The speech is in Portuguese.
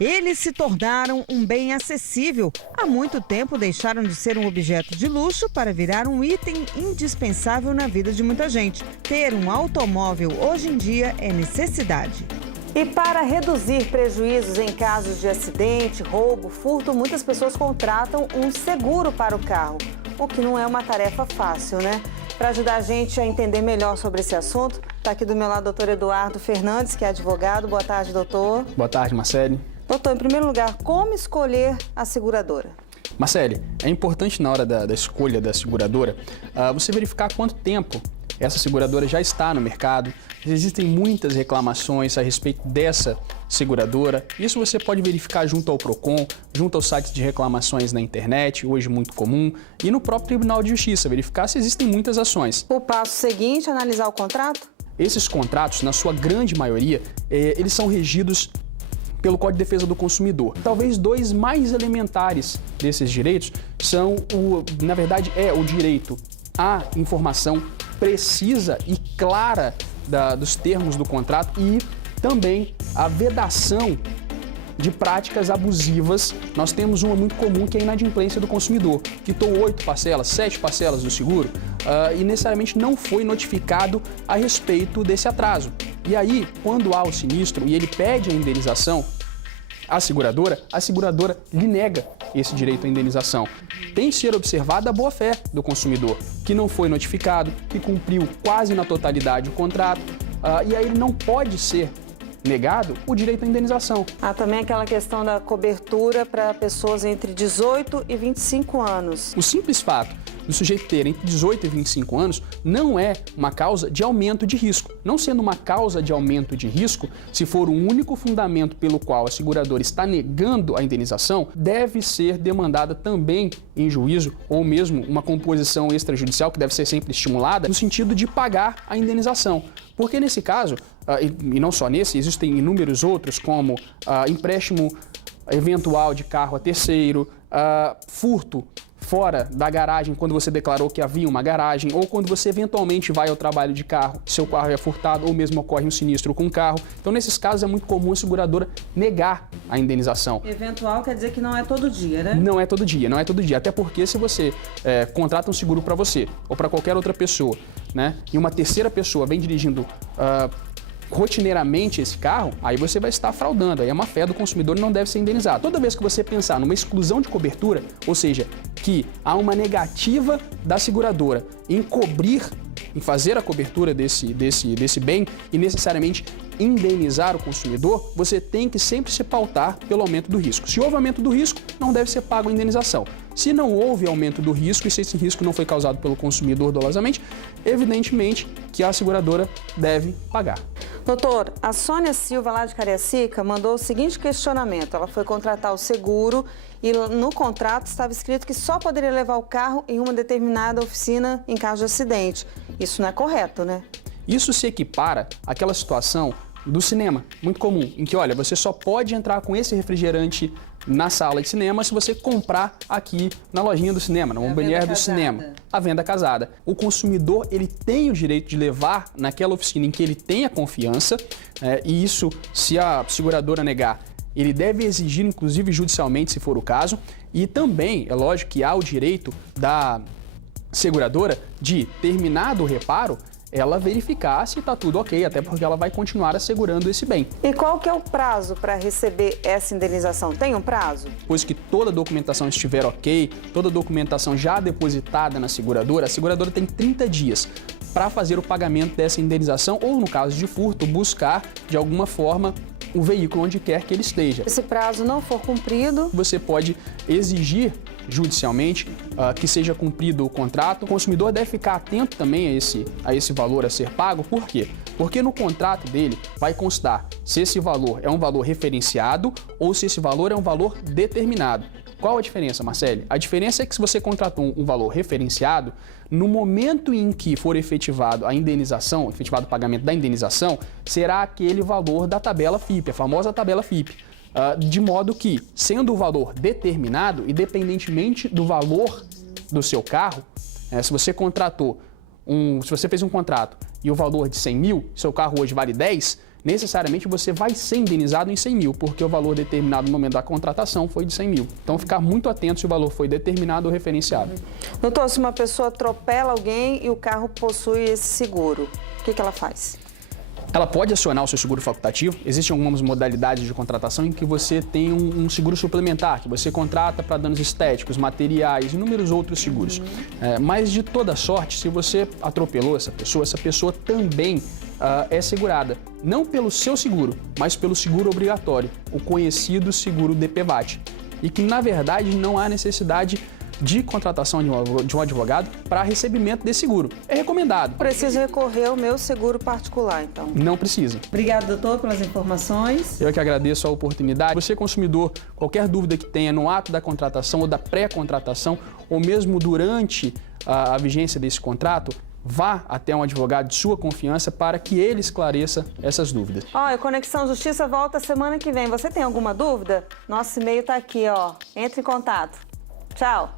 Eles se tornaram um bem acessível. Há muito tempo deixaram de ser um objeto de luxo para virar um item indispensável na vida de muita gente. Ter um automóvel hoje em dia é necessidade. E para reduzir prejuízos em casos de acidente, roubo, furto, muitas pessoas contratam um seguro para o carro, o que não é uma tarefa fácil, né? Para ajudar a gente a entender melhor sobre esse assunto, está aqui do meu lado o doutor Eduardo Fernandes, que é advogado. Boa tarde, doutor. Boa tarde, Marcele. Doutor, em primeiro lugar, como escolher a seguradora? Marcele, é importante na hora da escolha da seguradora você verificar quanto tempo essa seguradora já está no mercado. Existem muitas reclamações a respeito dessa seguradora. Isso você pode verificar junto ao Procon, junto aos sites de reclamações na internet, hoje muito comum, e no próprio Tribunal de Justiça, verificar se existem muitas ações. O passo seguinte é analisar o contrato? Esses contratos, na sua grande maioria, eles são regidos pelo Código de Defesa do Consumidor. Talvez dois mais elementares desses direitos são, na verdade, o direito à informação precisa e clara dos termos do contrato e também a vedação de práticas abusivas. Nós temos uma muito comum que é a inadimplência do consumidor. Quitou 8 parcelas, 7 parcelas do seguro e necessariamente não foi notificado a respeito desse atraso. E aí, quando há o sinistro e ele pede a indenização à seguradora, a seguradora lhe nega esse direito à indenização. Tem que ser observada a boa-fé do consumidor, que não foi notificado, que cumpriu quase na totalidade o contrato, e aí ele não pode ser negado o direito à indenização. Há também aquela questão da cobertura para pessoas entre 18 e 25 anos. O simples fato do sujeito ter entre 18 e 25 anos não é uma causa de aumento de risco. Não sendo uma causa de aumento de risco, se for o único fundamento pelo qual a seguradora está negando a indenização, deve ser demandada também em juízo ou mesmo uma composição extrajudicial que deve ser sempre estimulada no sentido de pagar a indenização. Porque nesse caso, e não só nesse, existem inúmeros outros como empréstimo eventual de carro a terceiro, furto fora da garagem quando você declarou que havia uma garagem, ou quando você eventualmente vai ao trabalho de carro, seu carro é furtado ou mesmo ocorre um sinistro com o carro. Então, nesses casos, é muito comum a seguradora negar a indenização. Eventual quer dizer que não é todo dia, né? Não é todo dia, não é todo dia. Até porque se você contrata um seguro para você ou para qualquer outra pessoa, né, e uma terceira pessoa vem dirigindo rotineiramente esse carro, aí você vai estar fraudando, aí a má-fé do consumidor não deve ser indenizada. Toda vez que você pensar numa exclusão de cobertura, ou seja, que há uma negativa da seguradora em cobrir, em fazer a cobertura desse bem e necessariamente indenizar o consumidor, você tem que sempre se pautar pelo aumento do risco. Se houve aumento do risco, não deve ser pago a indenização. Se não houve aumento do risco e se esse risco não foi causado pelo consumidor dolosamente, evidentemente que a seguradora deve pagar. Doutor, a Sônia Silva, lá de Cariacica, mandou o seguinte questionamento. Ela foi contratar o seguro e no contrato estava escrito que só poderia levar o carro em uma determinada oficina em caso de acidente. Isso não é correto, né? Isso se equipara àquela situação do cinema, muito comum, em que, olha, você só pode entrar com esse refrigerante na sala de cinema se você comprar aqui na lojinha do cinema, na bomboniere do cinema, a venda casada. O consumidor, ele tem o direito de levar naquela oficina em que ele tenha confiança, e isso, se a seguradora negar, ele deve exigir, inclusive judicialmente, se for o caso, e também, é lógico que há o direito da seguradora de, terminado o reparo, ela verificar se está tudo ok, até porque ela vai continuar assegurando esse bem. E qual que é o prazo para receber essa indenização? Tem um prazo? Depois que toda a documentação estiver ok, toda a documentação já depositada na seguradora, a seguradora tem 30 dias para fazer o pagamento dessa indenização ou, no caso de furto, buscar, de alguma forma, o veículo onde quer que ele esteja. Se esse prazo não for cumprido, você pode exigir judicialmente que seja cumprido o contrato. O consumidor deve ficar atento também a esse valor a ser pago. Por quê? Porque no contrato dele vai constar se esse valor é um valor referenciado ou se esse valor é um valor determinado. Qual a diferença, Marcele? A diferença é que se você contratou um valor referenciado, no momento em que for efetivado a indenização, efetivado o pagamento da indenização, será aquele valor da tabela FIPE, a famosa tabela FIPE. De modo que, sendo o valor determinado, independentemente do valor do seu carro, se você contratou, se você fez um contrato e o valor de 100 mil, seu carro hoje vale 10, necessariamente você vai ser indenizado em 100 mil, porque o valor determinado no momento da contratação foi de 100 mil. Então, ficar muito atento se o valor foi determinado ou referenciado. Doutor, se uma pessoa atropela alguém e o carro possui esse seguro, o que ela faz? Ela pode acionar o seu seguro facultativo. Existem algumas modalidades de contratação em que você tem um seguro suplementar, que você contrata para danos estéticos, materiais, inúmeros outros seguros. Mas, de toda sorte, se você atropelou essa pessoa também é segurada. Não pelo seu seguro, mas pelo seguro obrigatório, o conhecido seguro DPVAT. E que, na verdade, não há necessidade de contratação de um advogado para recebimento desse seguro. É recomendado. Preciso recorrer ao meu seguro particular, então. Não precisa. Obrigada, doutor, pelas informações. Eu que agradeço a oportunidade. Você, consumidor, qualquer dúvida que tenha no ato da contratação ou da pré-contratação, ou mesmo durante a vigência desse contrato, vá até um advogado de sua confiança para que ele esclareça essas dúvidas. Ó, Conexão Justiça volta semana que vem. Você tem alguma dúvida? Nosso e-mail está aqui, ó. Entre em contato. Tchau.